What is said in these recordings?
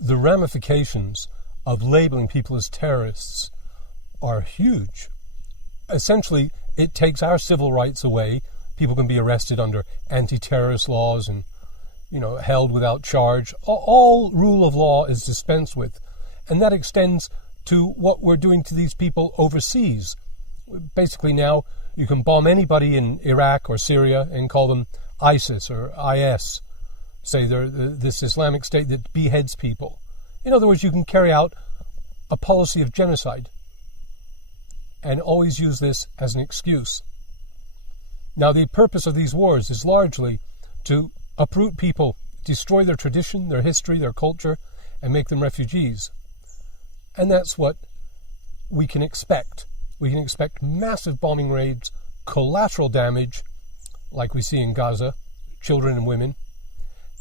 the ramifications of labeling people as terrorists are huge. Essentially, it takes our civil rights away. People can be arrested under anti-terrorist laws and, held without charge. All rule of law is dispensed with. And that extends to what we're doing to these people overseas. Basically now, you can bomb anybody in Iraq or Syria and call them ISIS or IS. Say they're this Islamic state that beheads people. In other words, you can carry out a policy of genocide and always use this as an excuse. Now, the purpose of these wars is largely to uproot people, destroy their tradition, their history, their culture, and make them refugees. And that's what we can expect. We can expect massive bombing raids, collateral damage, like we see in Gaza, children and women,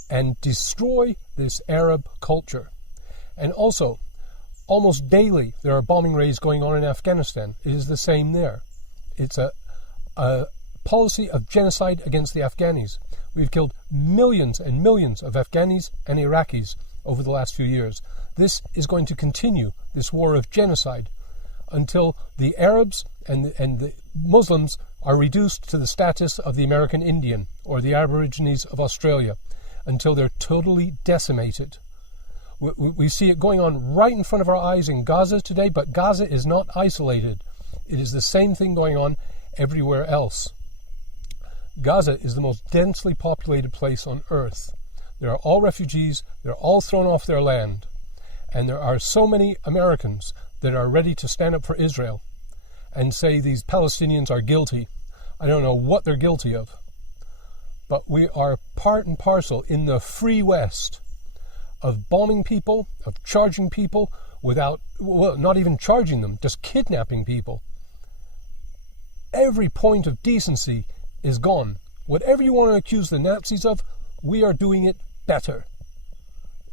and destroy this Arab culture. And also, almost daily, there are bombing raids going on in Afghanistan. It is the same there. It's a policy of genocide against the Afghanis. We've killed millions and millions of Afghanis and Iraqis over the last few years. This is going to continue, this war of genocide, until the Arabs and the Muslims are reduced to the status of the American Indian or the Aborigines of Australia, until they're totally decimated. We see it going on right in front of our eyes in Gaza today, but Gaza is not isolated. It is the same thing going on everywhere else. Gaza is the most densely populated place on earth. They are all refugees. They're all thrown off their land. And there are so many Americans that are ready to stand up for Israel and say these Palestinians are guilty. I don't know what they're guilty of. But we are part and parcel in the free West of bombing people, of charging people without, not even charging them, just kidnapping people. Every point of decency is gone. Whatever you want to accuse the Nazis of, we are doing it better.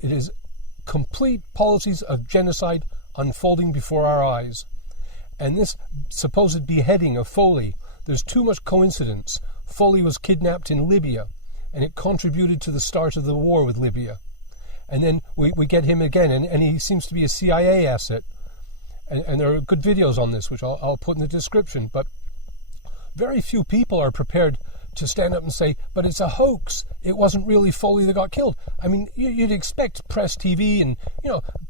It is complete policies of genocide unfolding before our eyes. And this supposed beheading of Foley, there's too much coincidence. Foley was kidnapped in Libya, and it contributed to the start of the war with Libya. And then we get him again, and he seems to be a CIA asset. And there are good videos on this, which I'll put in the description. But very few people are prepared to stand up and say, but it's a hoax. It wasn't really Foley that got killed. I mean, you'd expect press TV and,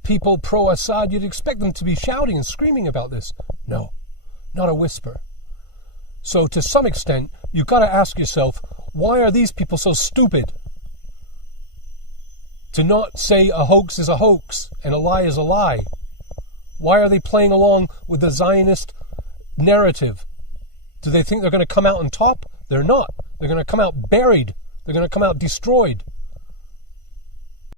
people pro-Assad, you'd expect them to be shouting and screaming about this. No, not a whisper. So to some extent, you've got to ask yourself, why are these people so stupid to not say a hoax is a hoax and a lie is a lie? Why are they playing along with the Zionist narrative? Do they think they're going to come out on top? They're not. They're going to come out buried. They're going to come out destroyed.